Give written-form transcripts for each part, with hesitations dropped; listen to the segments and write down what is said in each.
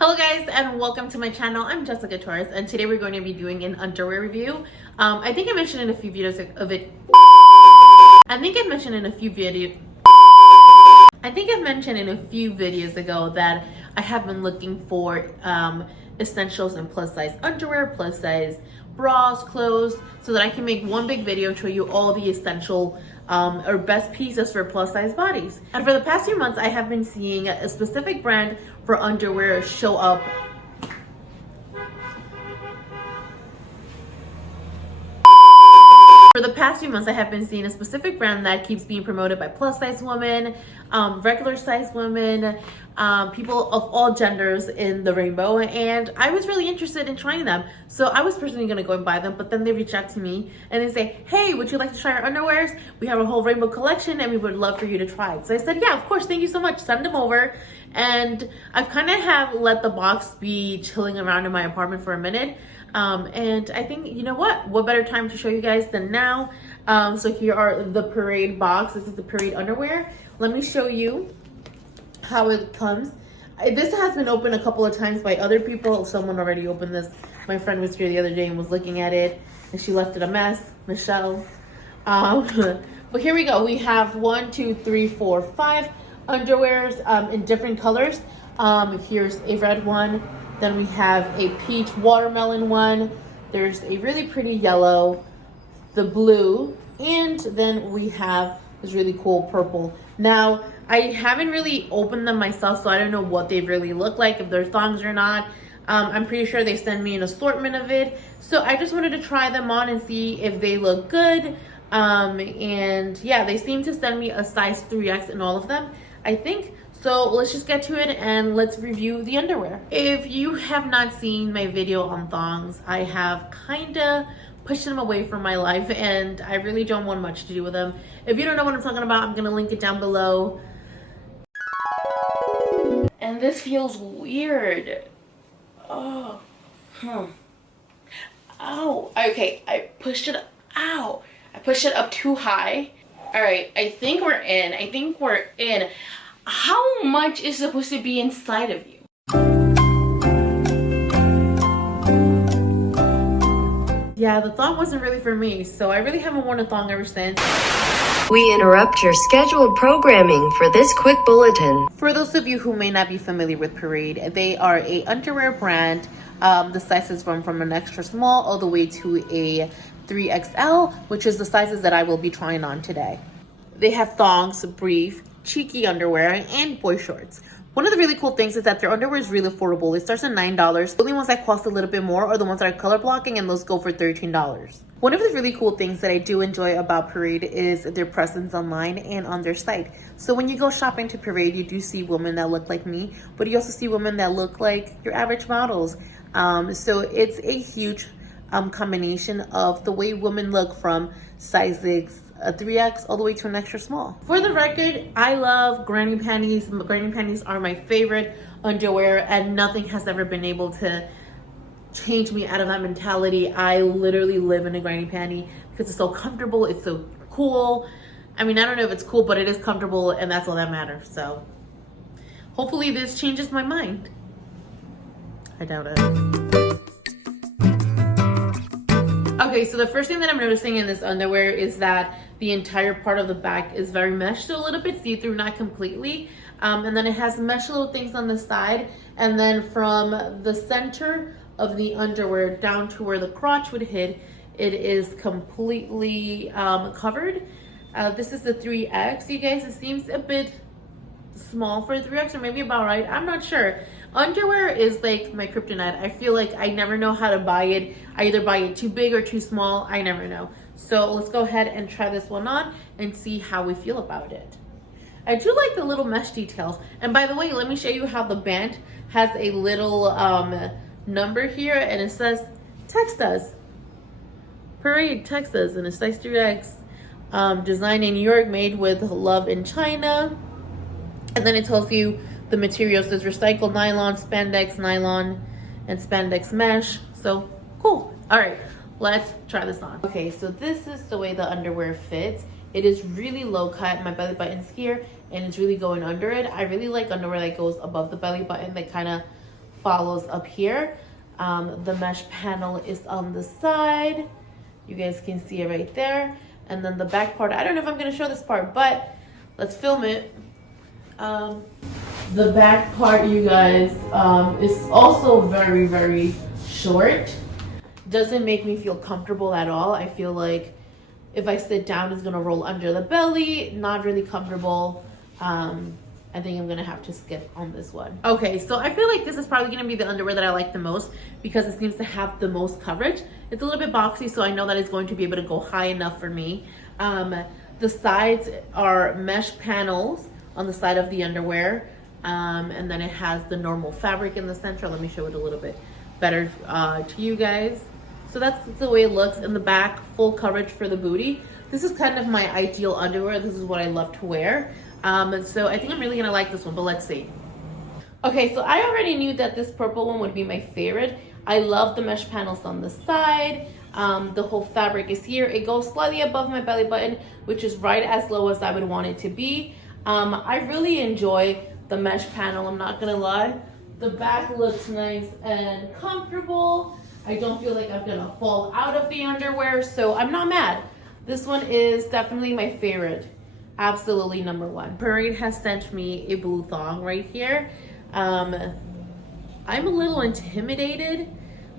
Hello guys and welcome to my channel. I'm Jessica Torres and today we're going to be doing an underwear review. I think I mentioned in a few videos of it. I think I've mentioned in a few videos ago that I have been looking for essentials in plus size underwear, plus size bras, clothes, so that I can make one big video and show you all the essential or best pieces for plus size bodies. And for the past few months, I have been seeing a specific brand for underwear show up. For the past few months, I have been seeing a specific brand that keeps being promoted by plus size women, regular size women, people of all genders in the rainbow, and I was really interested in trying them. So I was personally going to go and buy them, but then they reach out to me and they say, hey, would you like to try our underwears? We have a whole rainbow collection and we would love for you to try it. So I said, yeah, of course, thank you so much, send them over. And I've kind of have let the box be chilling around in my apartment for a minute. And I think, you know what better time to show you guys than now. So here are the Parade box. This is the Parade underwear. Let me show you how it comes. This has been opened a couple of times by other people. Someone already opened this. My friend was here the other day and was looking at it and she left it a mess, Michelle. But here we go. We have 1, 2, 3, 4, 5 underwears in different colors. Here's a red one. Then we have a peach watermelon one. There's a really pretty yellow, the blue, and then we have this really cool purple. Now, I haven't really opened them myself, so I don't know what they really look like, if they're thongs or not. I'm pretty sure they send me an assortment of it. So I just wanted to try them on and see if they look good. And yeah, they seem to send me a size 3X in all of them, I think. So let's just get to it and let's review the underwear. If you have not seen my video on thongs, I have kinda pushed them away from my life and I really don't want much to do with them. If you don't know what I'm talking about, I'm gonna link it down below. And this feels weird. Oh, Ow, okay, I pushed it up too high. All right, I think we're in. How much is supposed to be inside of you? Yeah, the thong wasn't really for me, so I really haven't worn a thong ever since. We interrupt your scheduled programming for this quick bulletin. For those of you who may not be familiar with Parade, they are a underwear brand. The sizes run from an extra small all the way to a 3XL, which is the sizes that I will be trying on today. They have thongs, brief, cheeky underwear, and boy shorts. One of the really cool things is that their underwear is really affordable. It starts at $9. The only ones that cost a little bit more are the ones that are color blocking, and those go for $13. One of the really cool things that I do enjoy about Parade is their presence online and on their site. So when you go shopping to Parade, you do see women that look like me, but you also see women that look like your average models. So it's a huge combination of the way women look from sizes a 3X all the way to an extra small. For the record, I love granny panties. Granny panties are my favorite underwear and nothing has ever been able to change me out of that mentality. I literally live in a granny panty because it's so comfortable, it's so cool. I mean, I don't know if it's cool, but it is comfortable and that's all that matters. So hopefully this changes my mind. I doubt it. Okay, so the first thing that I'm noticing in this underwear is that the entire part of the back is very meshed, so a little bit see-through, not completely. And then it has mesh little things on the side. And then from the center of the underwear down to where the crotch would hit, it is completely covered. This is the 3X, you guys. It seems a bit small for a 3X, or maybe about right. I'm not sure. Underwear is like my kryptonite. I feel like I never know how to buy it. I either buy it too big or too small. I never know. So let's go ahead and try this one on and see how we feel about it. I do like the little mesh details. And by the way, let me show you how the band has a little number here and it says, text us. Parade, text us, and it's size 3X. Designed in New York, made with love in China. And then it tells you the materials. There's recycled nylon, spandex, nylon, and spandex mesh. So cool. All right, let's try this on. Okay, so this is the way the underwear fits. It is really low cut. My belly button's here and it's really going under it. I really like underwear that goes above the belly button, that kind of follows up here. The mesh panel is on the side. You guys can see it right there. And then the back part, I don't know if I'm gonna show this part, but let's film it. The back part, you guys, is also very, very short. Doesn't make me feel comfortable at all. I feel like if I sit down, it's gonna roll under the belly. Not really comfortable. I think I'm gonna have to skip on this one. Okay, so I feel like this is probably gonna be the underwear that I like the most because it seems to have the most coverage. It's a little bit boxy, so I know that it's going to be able to go high enough for me. The sides are mesh panels on the side of the underwear. And then it has the normal fabric in the center. Let me show it a little bit better to you guys. So that's the way it looks. In the back, full coverage for the booty. This is kind of my ideal underwear. This is what I love to wear. So I think I'm really gonna like this one, but let's see. Okay, so I already knew that this purple one would be my favorite. I love the mesh panels on the side. The whole fabric is here. It goes slightly above my belly button, which is right as low as I would want it to be. I really enjoy the mesh panel, I'm not gonna lie. The back looks nice and comfortable. I don't feel like I'm gonna fall out of the underwear, so I'm not mad. This one is definitely my favorite. Absolutely number one. Parade has sent me a blue thong right here. I'm a little intimidated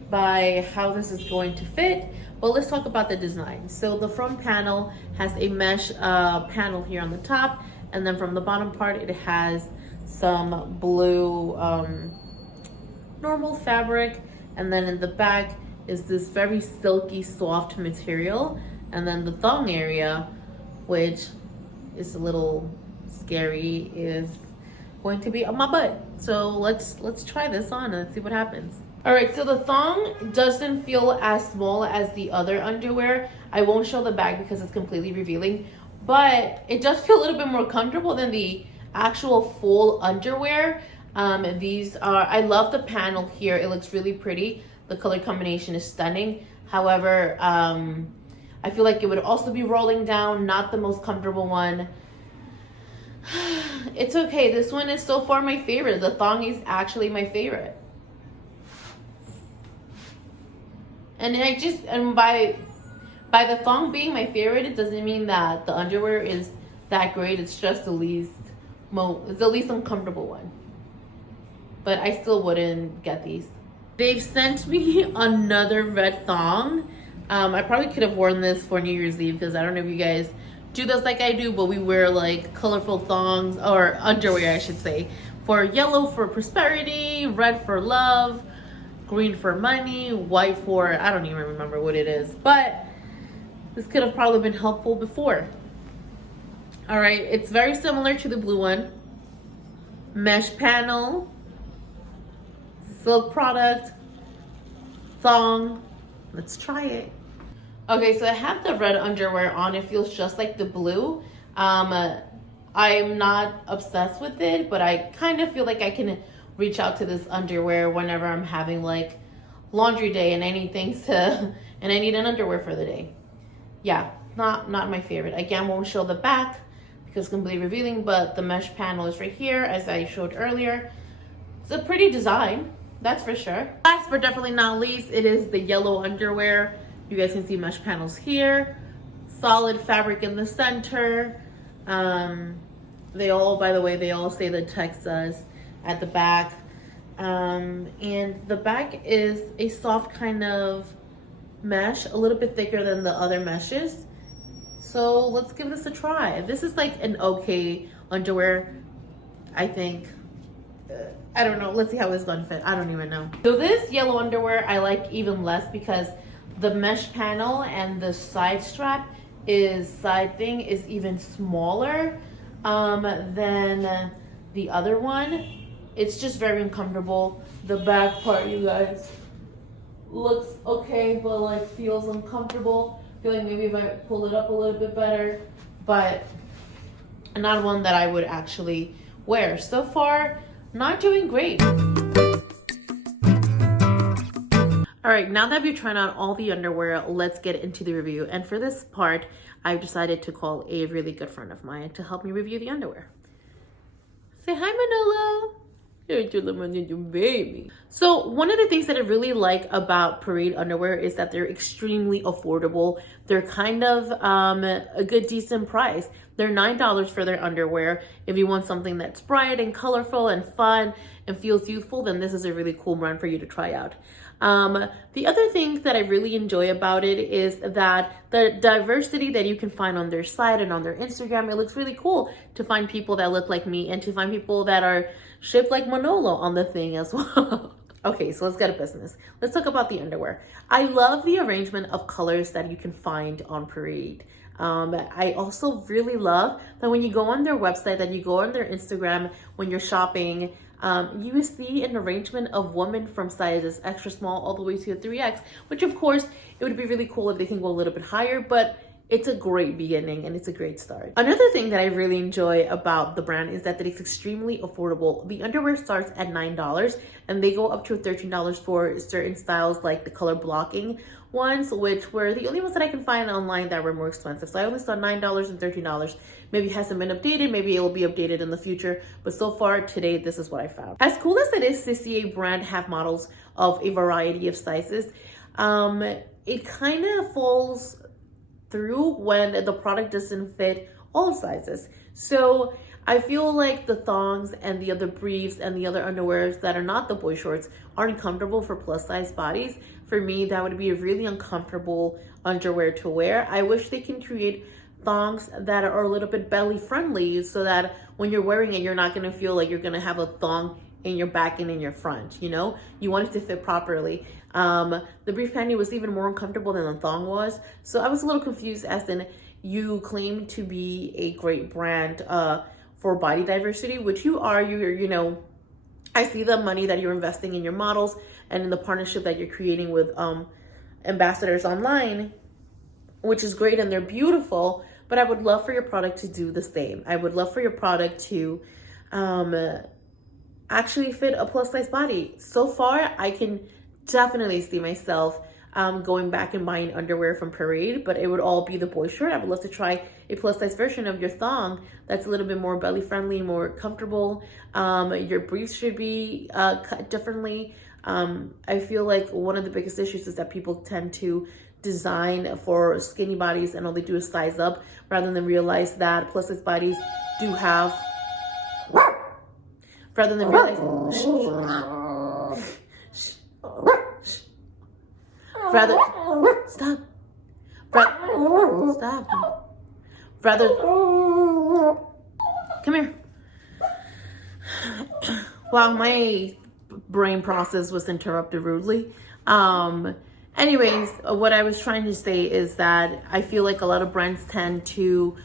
by how this is going to fit, but let's talk about the design. So the front panel has a mesh panel here on the top, and then from the bottom part, it has some blue normal fabric, and then in the back is this very silky soft material, and then the thong area, which is a little scary, is going to be on my butt. So let's try this on and let's see what happens. All right, so the thong doesn't feel as small as the other underwear. I won't show the back because it's completely revealing, but it does feel a little bit more comfortable than the actual full underwear. These are, I love the panel here. It looks really pretty. The color combination is stunning. However, I feel like it would also be rolling down, not the most comfortable one. It's okay. This one is so far my favorite. The thong is actually my favorite. And by the thong being my favorite, it doesn't mean that the underwear is that great. It's just it's the least uncomfortable one. But I still wouldn't get these. They've sent me another red thong. I probably could have worn this for New Year's Eve because I don't know if you guys do this like I do, but we wear like colorful thongs, or underwear I should say, for yellow for prosperity, red for love, green for money, white for, I don't even remember what it is, but this could have probably been helpful before. All right, it's very similar to the blue one. Mesh panel, silk product, thong. Let's try it. Okay, so I have the red underwear on. It feels just like the blue. I'm not obsessed with it, but I kind of feel like I can reach out to this underwear whenever I'm having like laundry day and I need and I need an underwear for the day. Yeah, not my favorite. Again, won't show the back because it's completely revealing, but the mesh panel is right here, as I showed earlier. It's a pretty design, that's for sure. Last but definitely not least, it is the yellow underwear. You guys can see mesh panels here, solid fabric in the center. They all, by the way, they all say the Texas at the back. And the back is a soft kind of mesh, a little bit thicker than the other meshes. So let's give this a try. This is like an okay underwear, I think. I don't know, let's see how it's gonna fit. I don't even know. So this yellow underwear I like even less because the mesh panel and the side thing is even smaller than the other one. It's just very uncomfortable. The back part, you guys, looks okay, but like feels uncomfortable. I feel like maybe if I pull it up a little bit better, but not one that I would actually wear. So far, not doing great. All right, now that we've tried on all the underwear, let's get into the review. And for this part, I've decided to call a really good friend of mine to help me review the underwear. Say hi, Manolo. baby. So one of the things that I really like about Parade underwear is that they're extremely affordable. They're kind of a good decent price. They're $9 for their underwear. If you want something that's bright and colorful and fun and feels youthful, then this is a really cool brand for you to try out. The other thing that I really enjoy about it is that the diversity that you can find on their site and on their Instagram, it looks really cool to find people that look like me and to find people that are shaped like Manolo on the thing as well. Okay, so let's get to business. Let's talk about the underwear. I love the arrangement of colors that you can find on Parade. I also really love that when you go on their website, that you go on their Instagram, when you're shopping, you see an arrangement of women from sizes extra small all the way to a 3X, which of course, it would be really cool if they can go a little bit higher, but it's a great beginning and it's a great start. Another thing that I really enjoy about the brand is that it's extremely affordable. The underwear starts at $9 and they go up to $13 for certain styles like the color blocking ones, which were the only ones that I can find online that were more expensive. So I only saw $9 and $13. Maybe it hasn't been updated, maybe it will be updated in the future, but so far today, this is what I found. As cool as it is to see a brand have models of a variety of sizes, it kind of falls through when the product doesn't fit all sizes. So I feel like the thongs and the other briefs and the other underwears that are not the boy shorts aren't comfortable for plus size bodies. For me, that would be a really uncomfortable underwear to wear. I wish they can create thongs that are a little bit belly friendly so that when you're wearing it, you're not gonna feel like you're gonna have a thong in your back and in your front, you know? You want it to fit properly. The brief panty was even more uncomfortable than the thong was. So I was a little confused as in you claim to be a great brand for body diversity, which you are, you know, I see the money that you're investing in your models and in the partnership that you're creating with ambassadors online, which is great and they're beautiful, but I would love for your product to do the same. I would love for your product to actually fit a plus size body. So far, I can definitely see myself going back and buying underwear from Parade, but it would all be the boy short. I would love to try a plus size version of your thong that's a little bit more belly friendly, more comfortable. Your briefs should be cut differently. I feel like one of the biggest issues is that people tend to design for skinny bodies and all they do is size up rather than realize that plus size bodies do have, rather than realize, stop. Come here. Wow, my brain process was interrupted rudely. Anyways, what I was trying to say is that I feel like a lot of brands tend to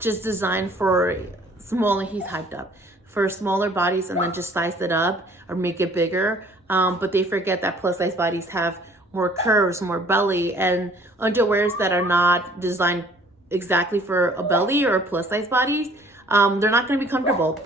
just design for smaller, he's hyped up, for smaller bodies and then just size it up or make it bigger. But they forget that plus size bodies have more curves, more belly, and underwears that are not designed exactly for a belly or plus size bodies, they're not going to be comfortable.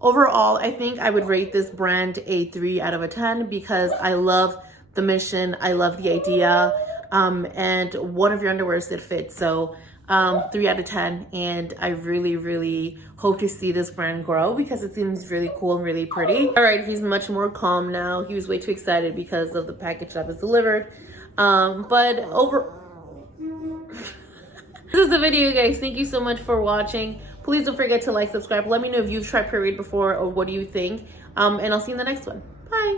Overall, I think I would rate this brand a 3 out of 10 because I love the mission, I love the idea, and one of your underwears did fit. So 3 out of 10, and I really, really hope to see this brand grow because it seems really cool and really pretty. All right, he's much more calm now. He was way too excited because of the package that was delivered. But this is the video, guys. Thank you so much for watching. Please don't forget to like, subscribe. Let me know if you've tried Parade before or what do you think. And I'll see you in the next one. Bye.